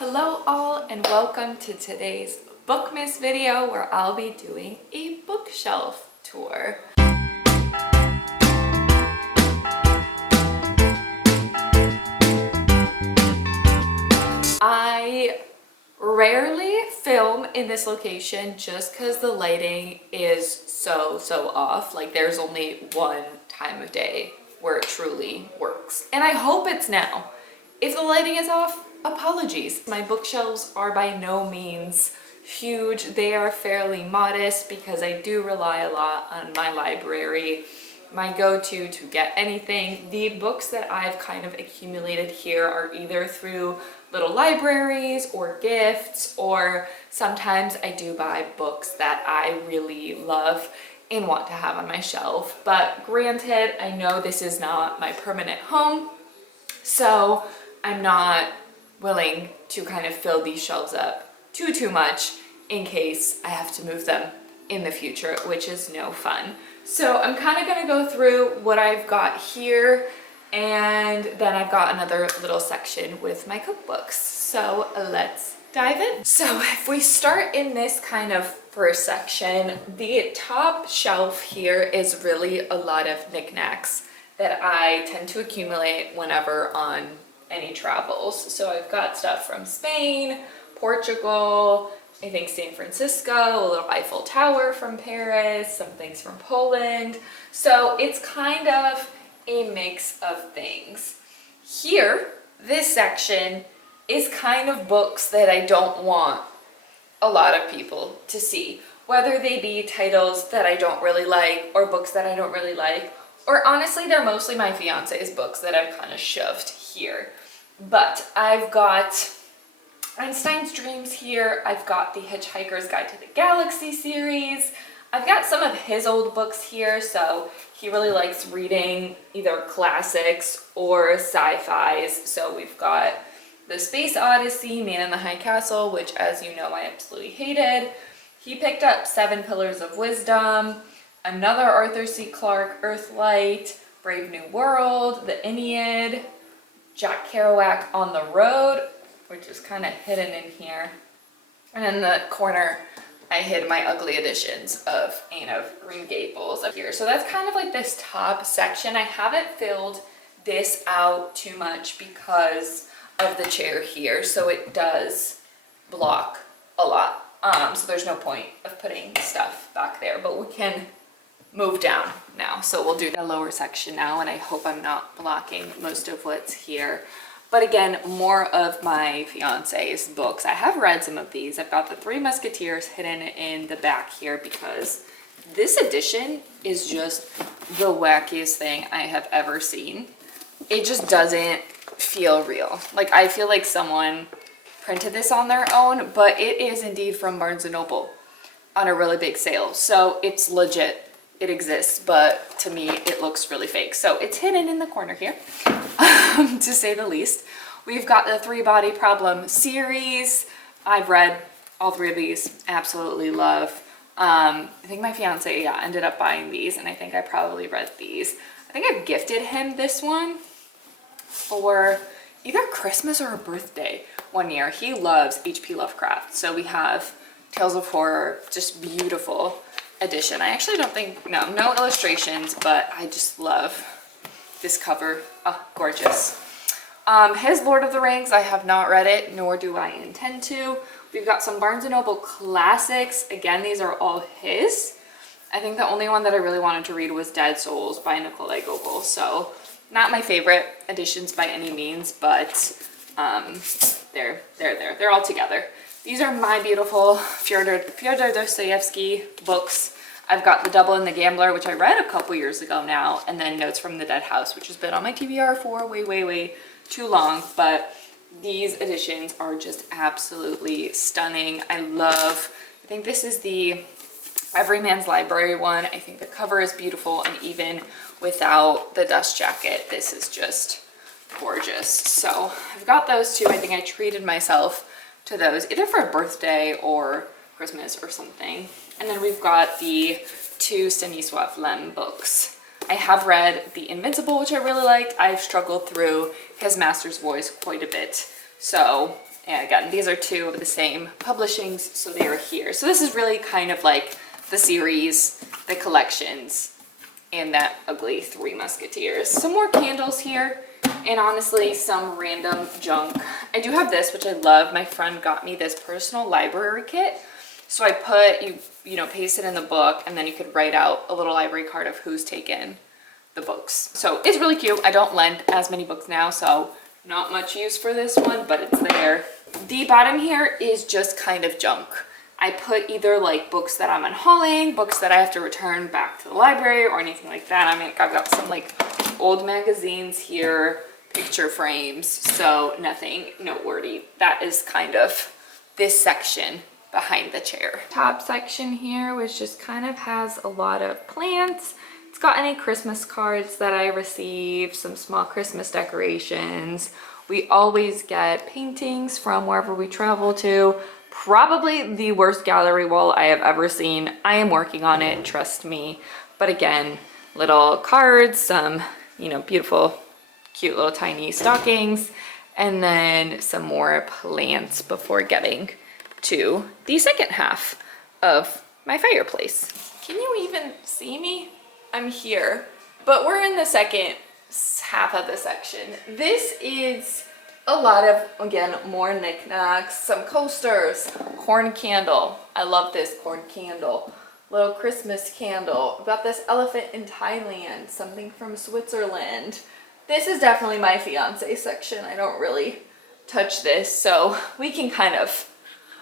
Hello all and welcome to today's Bookmas video where I'll be doing a bookshelf tour. I rarely film in this location just because the lighting is so off. Like there's only one time of day where it truly works. And I hope it's now. If the lighting is off, apologies. My bookshelves are by no means huge. They are fairly modest because I do rely a lot on my library, my go-to to get anything. The books that I've kind of accumulated here are either through little libraries or gifts, or sometimes I do buy books that I really love and want to have on my shelf. But granted, I know this is not my permanent home, so I'm not willing to kind of fill these shelves up too much in case I have to move them in the future, which is no fun. So I'm kind of going to go through what I've got here, and then I've got another little section with my cookbooks. So let's dive in. So if we start in this kind of first section, the top shelf here is really a lot of knickknacks that I tend to accumulate whenever on any travels. So I've got stuff from Spain, Portugal, I think San Francisco, a little Eiffel Tower from Paris, some things from Poland. So it's kind of a mix of things. Here, this section is kind of books that I don't want a lot of people to see, whether they be titles that I don't really like or books that I don't really like, or honestly, they're mostly my fiance's books that I've kind of shoved here. But I've got Einstein's Dreams here. I've got the Hitchhiker's Guide to the Galaxy series. I've got some of his old books here, so he really likes reading either classics or sci-fis. So we've got The Space Odyssey, Man in the High Castle, which, as you know, I absolutely hated. He picked up Seven Pillars of Wisdom, another Arthur C. Clarke, Earthlight, Brave New World, The Aeneid, Jack Kerouac, On the Road, which is kind of hidden in here. And in the corner, I hid my ugly editions of Anne of Green Gables up here. So that's kind of like this top section. I haven't filled this out too much because of the chair here, so it does block a lot. So there's no point of putting stuff back there, but we can move down now. So we'll do the lower section now, and I hope I'm not blocking most of what's here. But again, more of my fiance's books. I have read some of these. I've got the Three Musketeers hidden in the back here because this edition is just the wackiest thing I have ever seen. It just doesn't feel real. Like, I feel like someone printed this on their own, but it is indeed from Barnes & Noble on a really big sale. So it's legit. It exists, but to me, it looks really fake. So it's hidden in the corner here, to say the least. We've got the Three Body Problem series. I've read all three of these, absolutely love. I think my fiance, ended up buying these, and I think I probably read these. I think I gifted him this one for either Christmas or a birthday one year. He loves H.P. Lovecraft. So we have Tales of Horror, just beautiful edition. I actually don't think, no illustrations, but I just love this cover. Oh, gorgeous. His Lord of the Rings, I have not read it, nor do I intend to. We've got some Barnes & Noble classics. Again, these are all his. I think the only one that I really wanted to read was Dead Souls by Nikolai Gogol. So not my favorite editions by any means, but they're all together. These are my beautiful Fyodor Dostoevsky books. I've got The Double and the Gambler, which I read a couple years ago now, and then Notes from the Dead House, which has been on my TBR for way too long, but these editions are just absolutely stunning. I think this is the Everyman's Library one. I think the cover is beautiful, and even without the dust jacket, this is just gorgeous. So I've got those two. I think I treated myself to those either for a birthday or Christmas or something. And then we've got the two Stanisław Lem books. I have read The Invincible, which I really liked. I've struggled through his Master's Voice quite a bit. So And again, these are two of the same publishings, so they are here. So this is really kind of like the series, the collections, and that ugly Three Musketeers. Some more candles here, and honestly, some random junk. I do have this, which I love. My friend got me this personal library kit. So I put, you know, paste it in the book, and then you could write out a little library card of who's taken the books. So it's really cute. I don't lend as many books now, so not much use for this one, but it's there. The bottom here is just kind of junk. I put either like books that I'm unhauling, books that I have to return back to the library, or anything like that. I mean, I've got some like old magazines here, picture frames, so nothing noteworthy. That is kind of this section behind the chair. Top section here, which just kind of has a lot of plants. It's got any Christmas cards that I received, some small Christmas decorations. We always get paintings from wherever we travel to. Probably the worst gallery wall I have ever seen. I am working on it, trust me. But again, little cards, some, you know, beautiful, cute little tiny stockings, and then some more plants before getting to the second half of my fireplace. Can you even see me? I'm here, but we're in the second half of the section. This is a lot of, again, more knickknacks, some coasters, corn candle. I love this corn candle. Little Christmas candle. I've got this elephant in Thailand, something from Switzerland. This is definitely my fiance section. I don't really touch this, so we can kind of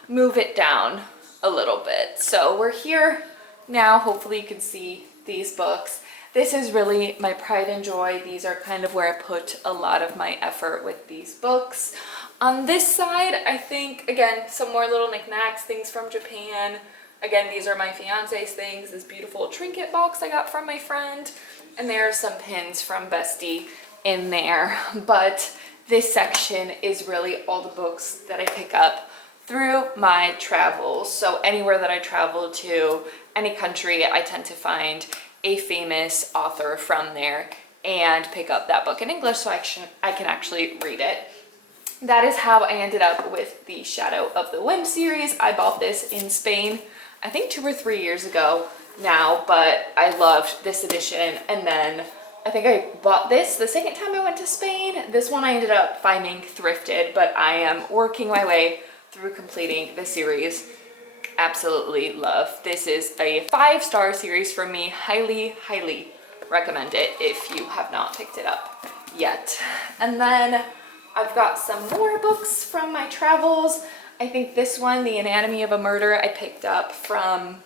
move it down a little bit. So we're here now. Hopefully you can see these books. This is really my pride and joy. These are kind of where I put a lot of my effort with these books. On this side, I think, again, some more little knickknacks, things from Japan. Again, these are my fiance's things. This beautiful trinket box I got from my friend. And there are some pins from Bestie in there. But this section is really all the books that I pick up through my travels. So anywhere that I travel to, any country, I tend to find a famous author from there and pick up that book in English so I can actually read it. That is how I ended up with the Shadow of the Wind series. I bought this in Spain, I think 2 or 3 years ago now, but I loved this edition. And then I think I bought this the second time I went to Spain. This one I ended up finding thrifted, but I am working my way through completing the series. Absolutely love. This is a 5-star series for me. Highly, highly recommend it if you have not picked it up yet. And then I've got some more books from my travels. I think this one, The Anatomy of a Murder, I picked up from,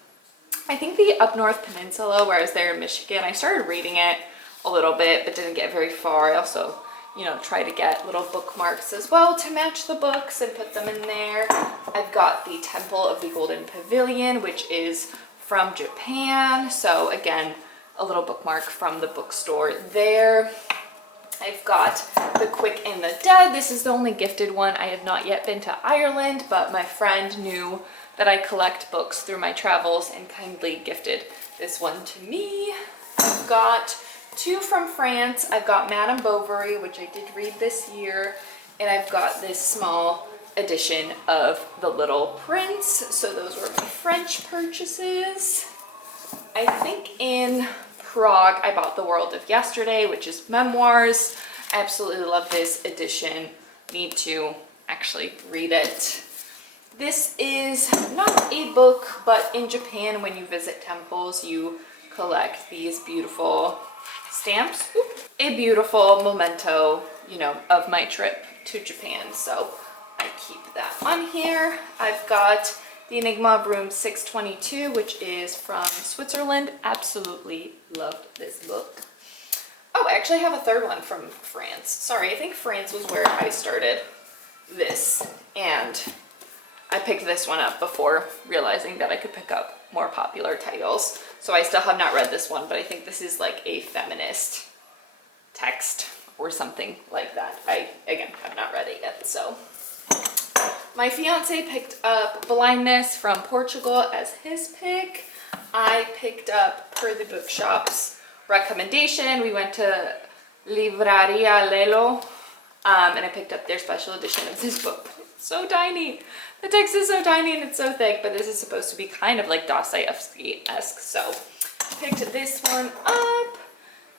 I think, the Up North Peninsula where I was there in Michigan. I started reading it a little bit, but didn't get very far. I also, you know, try to get little bookmarks as well to match the books and put them in there. I've got the Temple of the Golden Pavilion, which is from Japan. So again, a little bookmark from the bookstore there. I've got The Quick and the Dead. This is the only gifted one. I have not yet been to Ireland, but my friend knew that I collect books through my travels and kindly gifted this one to me. I've got 2 from France. I've got Madame Bovary, which I did read this year, and I've got this small edition of The Little Prince. So those were my French purchases. I think in Prague I bought The World of Yesterday, which is memoirs. I absolutely love this edition. Need to actually read it. This is not a book, but in Japan when you visit temples you collect these beautiful stamps. A beautiful memento, you know, of my trip to Japan, so I keep that on here. I've got The Enigma of Room 622, which is from Switzerland. Absolutely loved this book. Oh, I actually have a third one from France. Sorry, I think France was where I started this, and I picked this one up before realizing that I could pick up more popular titles. So I still have not read this one, but I think this is like a feminist text or something like that. I, again, have not read it yet, so. My fiance picked up Blindness from Portugal as his pick. I picked up, per the bookshop's recommendation, we went to Livraria Lelo, and I picked up their special edition of this book. So tiny. The text is so tiny and it's so thick, but this is supposed to be kind of like Dostoevsky-esque. So picked this one up.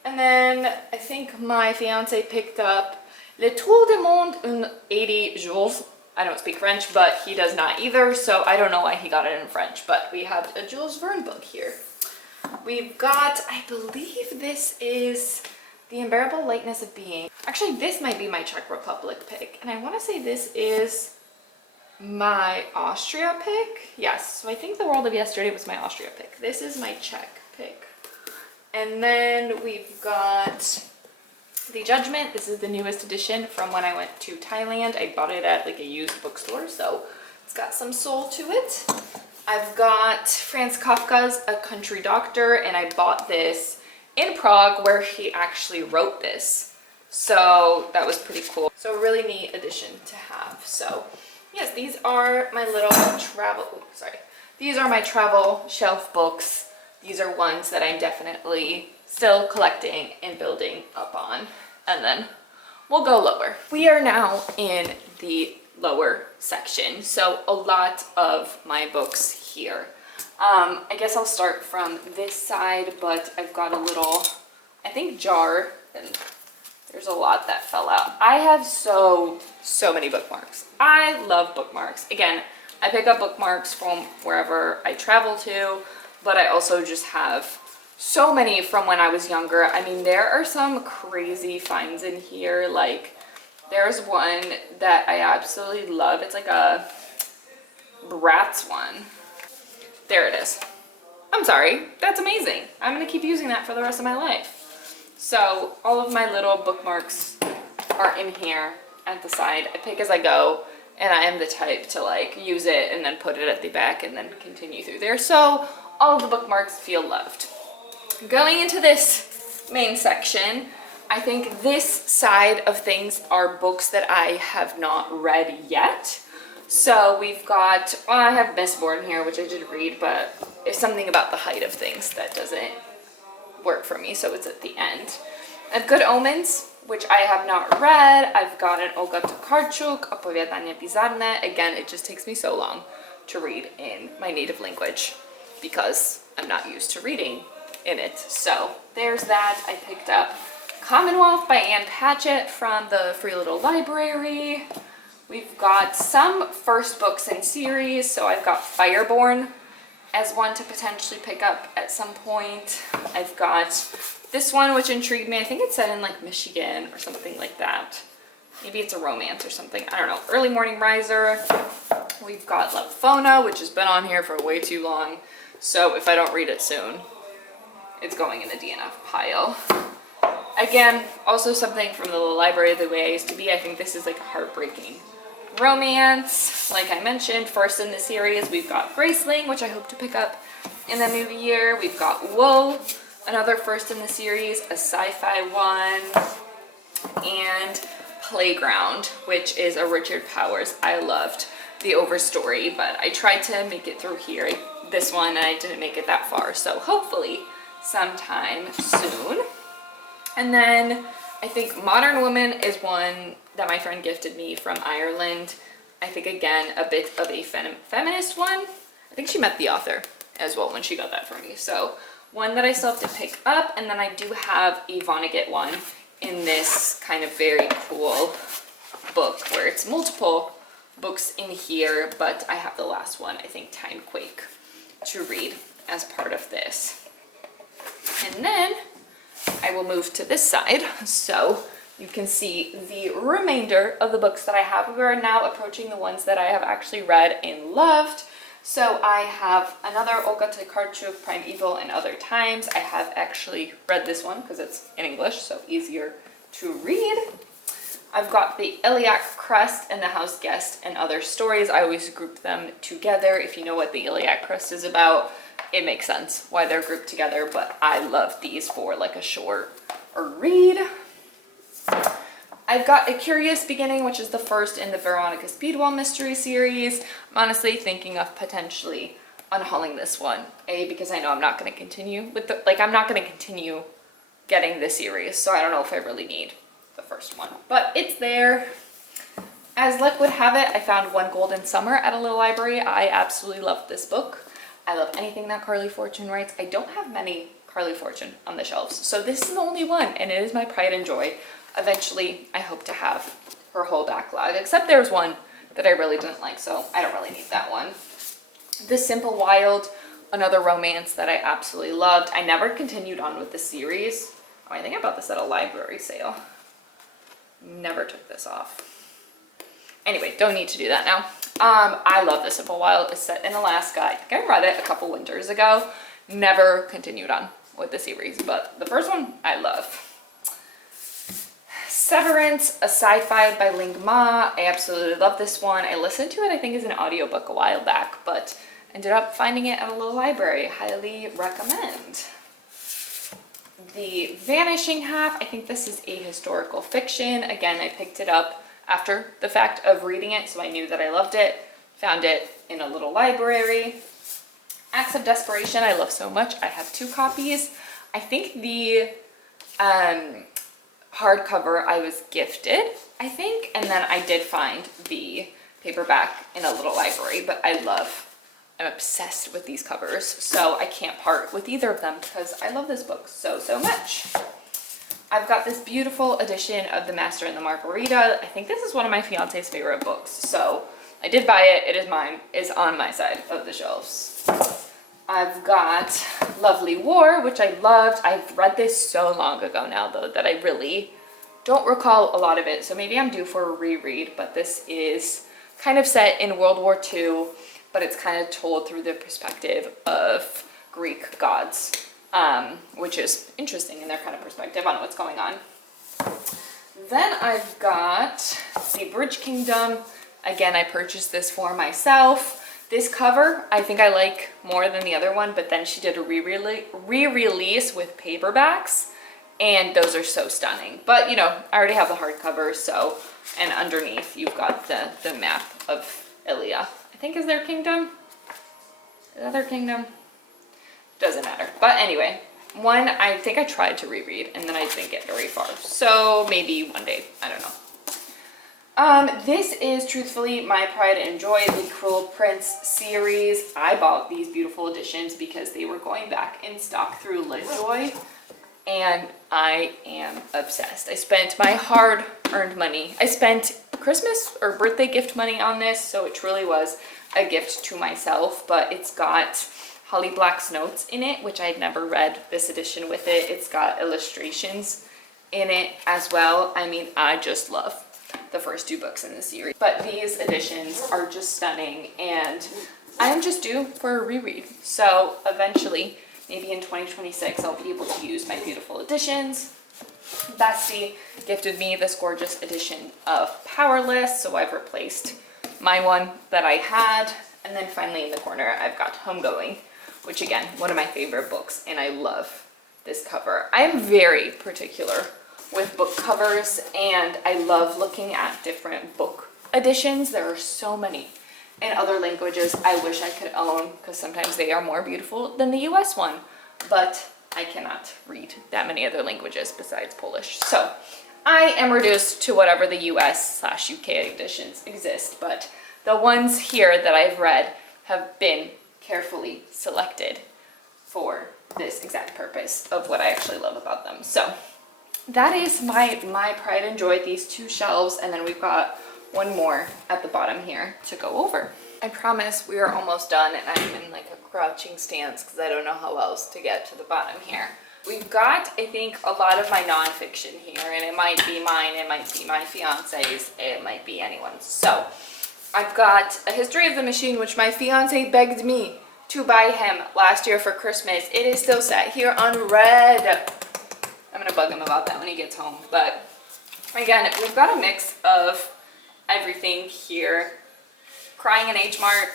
And then I think my fiance picked up Le Tour du Monde en 80 jours. I don't speak French, but he does not either, so I don't know why he got it in French, but we have a Jules Verne book here. We've got, I believe this is The Unbearable Lightness of Being. Actually, this might be my Czech Republic pick, and I want to say this is my Austria pick. Yes, so I think The World of Yesterday was my Austria pick. This is my Czech pick. And then we've got The Judgment. This is the newest edition from when I went to Thailand. I bought it at like a used bookstore, so it's got some soul to it. I've got Franz Kafka's A Country Doctor, and I bought this in Prague where he actually wrote this. So that was pretty cool. So a really neat addition to have. So yes, these are my little travel, these are my travel shelf books. These are ones that I'm definitely still collecting and building up on. And then we'll go lower. We are now in the lower section. So a lot of my books here. I guess I'll start from this side, but I've got a little, I think, jar, and there's a lot that fell out. I have so many bookmarks. I love bookmarks. Again, I pick up bookmarks from wherever I travel to, but I also just have so many from when I was younger. I mean, there are some crazy finds in here. Like, there's one that I absolutely love. It's like a Bratz one. There it is. I'm sorry, that's amazing. I'm gonna keep using that for the rest of my life. So all of my little bookmarks are in here at the side. I pick as I go, and I am the type to like use it and then put it at the back and then continue through there. So all of the bookmarks feel loved. Going into this main section, I think this side of things are books that I have not read yet. So we've got, well, I have Mistborn here, which I did read, but it's something about the height of things that doesn't work for me, so it's at the end. I have Good Omens, which I have not read. I've got an Olga Tokarczuk, Opowiadanie Bizarne. Again, it just takes me so long to read in my native language because I'm not used to reading in it. So there's that. I picked up Commonwealth by Anne Patchett from the Free Little Library. We've got some first books in series, so I've got Fireborn as one to potentially pick up at some point. I've got this one, which intrigued me. I think it's set in like Michigan or something like that. Maybe it's a romance or something. I don't know. Early Morning Riser. We've got Lapfona, which has been on here for way too long. So if I don't read it soon, it's going in the DNF pile. Again, also something from the library the way I used to be. I think this is like a heartbreaking romance. Like I mentioned, first in the series, we've got Graceling, which I hope to pick up in the new year. We've got Woe, another first in the series, a sci-fi one, and Playground, which is a Richard Powers. I loved the Overstory, but I tried to make it through here, this one, and I didn't make it that far. So hopefully sometime soon. And then I think Modern Woman is one that my friend gifted me from Ireland. I think, again, a bit of a feminist one. I think she met the author as well when she got that for me. So one that I still have to pick up. And then I do have a Vonnegut one in this kind of very cool book where it's multiple books in here, but I have the last one, I think Timequake, to read as part of this. And then I will move to this side so you can see the remainder of the books that I have. We are now approaching the ones that I have actually read and loved. So I have another Olga Tokarczuk, Primeval and Other Times. I have actually read this one because it's in English, so easier to read. I've got the Iliac Crest and the House Guest and Other Stories. I always group them together. If you know what the Iliac Crest is about, it makes sense why they're grouped together, but I love these for like a short or read. I've got A Curious Beginning, which is the first in the Veronica Speedwell mystery series. I'm honestly thinking of potentially unhauling this one. Because I know I'm not going to continue with I'm not going to continue getting the series, so I don't know if I really need the first one, but it's there. As luck would have it, I found One Golden Summer at a little library. I absolutely love this book. I love anything that Carly Fortune writes. I don't have many Carly Fortune on the shelves, so this is the only one, and it is my pride and joy. Eventually, I hope to have her whole backlog, except there's one that I really didn't like, so I don't really need that one. The Simple Wild, another romance that I absolutely loved. I never continued on with the series. Oh, I think I bought this at a library sale. Never took this off. Anyway, don't need to do that now. I love The Simple Wild. It's set in Alaska. I think I read it a couple winters ago. Never continued on with the series, but the first one I love. Severance, a sci-fi by Ling Ma. I absolutely love this one. I listened to it, I think, as an audiobook a while back, but ended up finding it at a little library. Highly recommend. The Vanishing Half. I think this is a historical fiction. Again, I picked it up after the fact of reading it, so I knew that I loved it. Found it in a little library. Acts of Desperation, I love so much. I have 2 copies. I think the hardcover I was gifted, I think, and then I did find the paperback in a little library, but I'm obsessed with these covers, so I can't part with either of them because I love this book so much. I've got this beautiful edition of The Master and the Margarita. I think this is one of my fiance's favorite books, so I did buy it. It is mine. It's on my side of the shelves. I've got Lovely War, which I loved. I've read this so long ago now, though, that I really don't recall a lot of it, so maybe I'm due for a reread, but this is kind of set in World War II, but it's kind of told through the perspective of Greek gods. Which is interesting in their kind of perspective on what's going on. Then I've got The Bridge Kingdom. Again, I purchased this for myself. This cover, I think I like more than the other one, but then she did a re-release with paperbacks, and those are so stunning. But, you know, I already have the hardcover, so, and underneath you've got the map of Ilia. I think is their kingdom? Is that their kingdom? Doesn't matter. But anyway, one I think I tried to reread and then I didn't get very far. So maybe one day, I don't know. This is truthfully my pride and joy, the Cruel Prince series. I bought these beautiful editions because they were going back in stock through LitJoy, and I am obsessed. I spent my hard-earned money. I spent Christmas or birthday gift money on this, so it truly was a gift to myself, but it's got Holly Black's notes in it, which I had never read this edition with it. It's got illustrations in it as well. I mean, I just love the first 2 books in the series. But these editions are just stunning, and I am just due for a reread. So eventually, maybe in 2026, I'll be able to use my beautiful editions. Bestie gifted me this gorgeous edition of Powerless, so I've replaced my one that I had. And then finally in the corner, I've got Homegoing, which again, one of my favorite books, and I love this cover. I am very particular with book covers, and I love looking at different book editions. There are so many in other languages I wish I could own, because sometimes they are more beautiful than the US one, but I cannot read that many other languages besides Polish. So I am reduced to whatever the US/UK editions exist, but the ones here that I've read have been carefully selected for this exact purpose of what I actually love about them. So that is my pride and joy, these 2 shelves, and then we've got one more at the bottom here to go over. I promise we are almost done, and I'm in like a crouching stance because I don't know how else to get to the bottom here. We've got, I think, a lot of my nonfiction here, and it might be mine, it might be my fiance's, it might be anyone's. So I've got A History of the Machine, which my fiance begged me to buy him last year for Christmas. It is still sat here unread. I'm gonna bug him about that when he gets home. But again, we've got a mix of everything here. Crying in H Mart,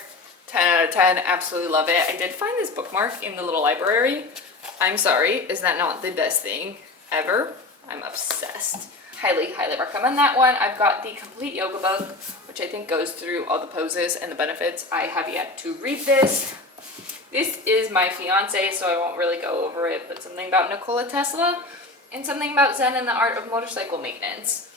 10 out of 10, absolutely love it. I did find this bookmark in the little library. I'm sorry, is that not the best thing ever? I'm obsessed. Highly, highly recommend that one. I've got the Complete Yoga Book, which I think goes through all the poses and the benefits. I have yet to read this. This is my fiance, so I won't really go over it, but something about Nikola Tesla and something about Zen and the art of motorcycle maintenance.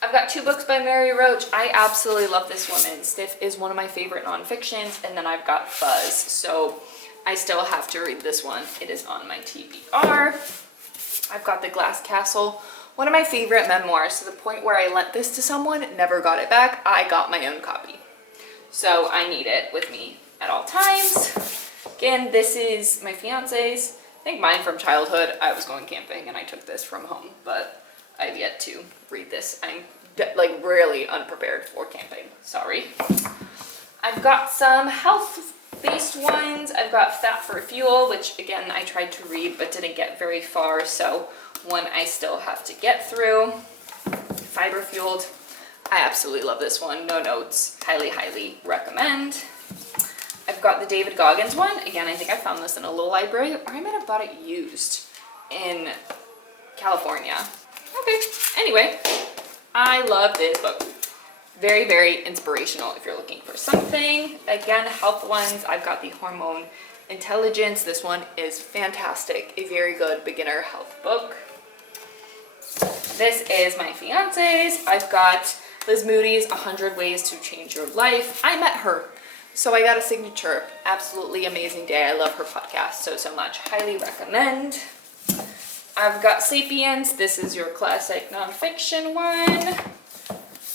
I've got 2 books by Mary Roach. I absolutely love this woman. Stiff is one of my favorite nonfictions, and then I've got Buzz. So I still have to read this one. It is on my TBR. I've got The Glass Castle, one of my favorite memoirs, to the point where I lent this to someone, never got it back. I got my own copy. So I need it with me at all times. Again, this is my fiance's. I think mine from childhood. I was going camping and I took this from home, but I've yet to read this. I'm like really unprepared for camping. Sorry. I've got some health-based ones. I've got Fat for Fuel, which again I tried to read but didn't get very far, so one I still have to get through. Fiber Fueled. I absolutely love this one. No notes. Highly, highly recommend. I've got the David Goggins one. Again, I think I found this in a little library, or I might have bought it used in California. Okay, anyway, I love this book. Very, very inspirational if you're looking for something. Again, health ones, I've got the Hormone Intelligence. This one is fantastic. A very good beginner health book. This is my fiance's. I've got Liz Moody's 100 Ways to Change Your Life. I met her, so I got a signature. Absolutely amazing day. I love her podcast so much. Highly recommend. I've got Sapiens. This is your classic nonfiction one.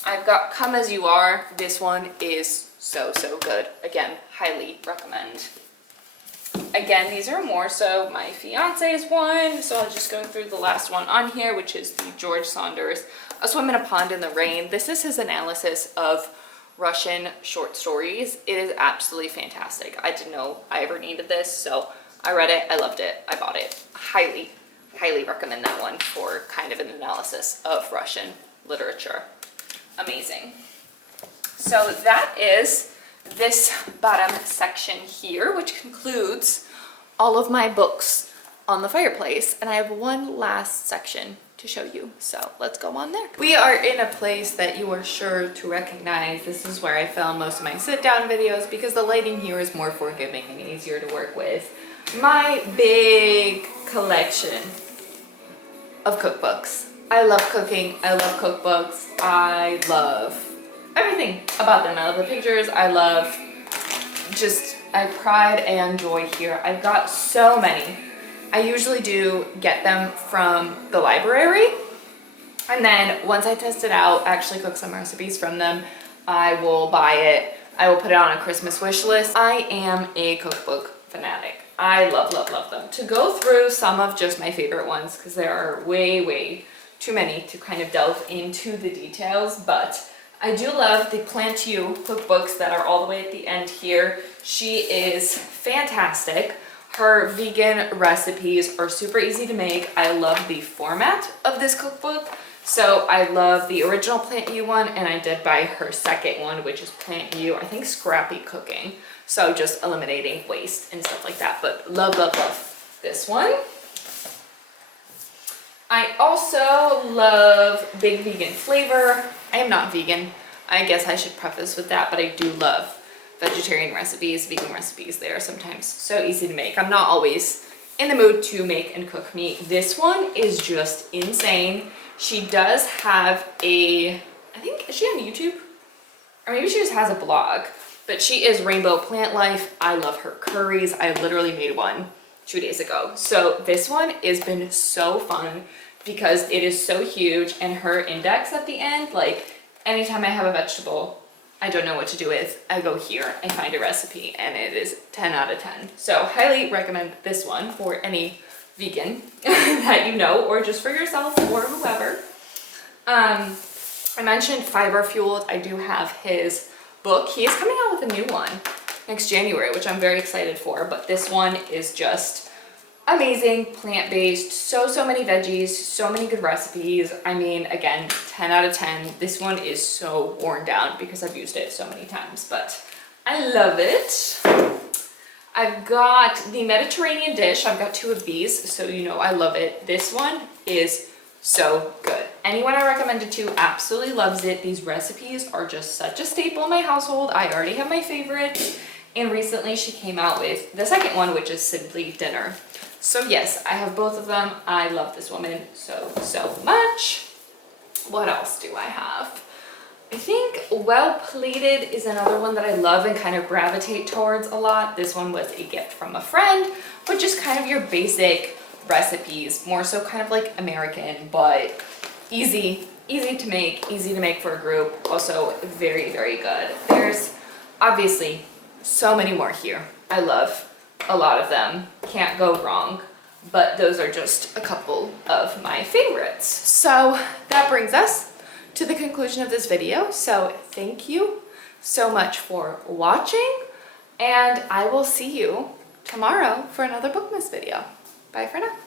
I've got Come As You Are. This one is so good. Again, highly recommend. Again, these are more so my fiance's one, so I'll just go through the last one on here, which is the George Saunders, A Swim in a Pond in the Rain. This is his analysis of Russian short stories. It is absolutely fantastic. I didn't know I ever needed this, so I read it, I loved it, I bought it. Highly recommend that one for kind of an analysis of Russian literature. Amazing. So that is this bottom section here, which concludes all of my books on the fireplace, and I have one last section to show you, so let's go on there. We are in a place that you are sure to recognize. This is where I film most of my sit-down videos because the lighting here is more forgiving and easier to work with. My big collection of cookbooks. I love cooking, I love cookbooks, I love everything about them. I love the pictures, I pride and joy here. I've got so many. I usually do get them from the library, and then once I test it out, actually cook some recipes from them, I will buy it. I will put it on a Christmas wish list. I am a cookbook fanatic. I love them. To go through some of just my favorite ones, because there are way too many to kind of delve into the details, but I do love the Plant You cookbooks that are all the way at the end here. She is fantastic. Her vegan recipes are super easy to make. I love the format of this cookbook. So I love the original Plant You one, and I did buy her second one, which is Plant You, I think Scrappy Cooking. So just eliminating waste and stuff like that, but love this one. I also love Big Vegan Flavor. I am not vegan. I guess I should preface with that, but I do love vegetarian recipes, vegan recipes. They are sometimes so easy to make. I'm not always in the mood to make and cook meat. This one is just insane. She does have I think, is she on YouTube? Or maybe she just has a blog, but she is Rainbow Plant Life. I love her curries. I literally made one 2 days ago. So this one has been so fun because it is so huge, and her index at the end, like anytime I have a vegetable I don't know what to do with, I go here, I find a recipe, and it is 10 out of 10. So highly recommend this one for any vegan that you know, or just for yourself or whoever. I mentioned Fiber Fueled. I do have his book. He is coming out with a new one next January, which I'm very excited for, but this one is just amazing, plant-based, so many veggies, so many good recipes. I mean, again, 10 out of 10. This one is so worn down because I've used it so many times, but I love it. I've got the Mediterranean dish. I've got 2 of these, so you know I love it. This one is so good. Anyone I recommend it to absolutely loves it. These recipes are just such a staple in my household. I already have my favorites, and recently she came out with the second one, which is Simply Dinner. So yes, I have both of them. I love this woman so much. What else do I have? I think Well Plated is another one that I love and kind of gravitate towards a lot. This one was a gift from a friend, but just kind of your basic recipes, more so kind of like American, but easy to make for a group. Also very, very good. There's obviously so many more here. I love a lot of them. Can't go wrong. But those are just a couple of my favorites. So that brings us to the conclusion of this video. So thank you so much for watching, and I will see you tomorrow for another Bookmas video. Bye for now.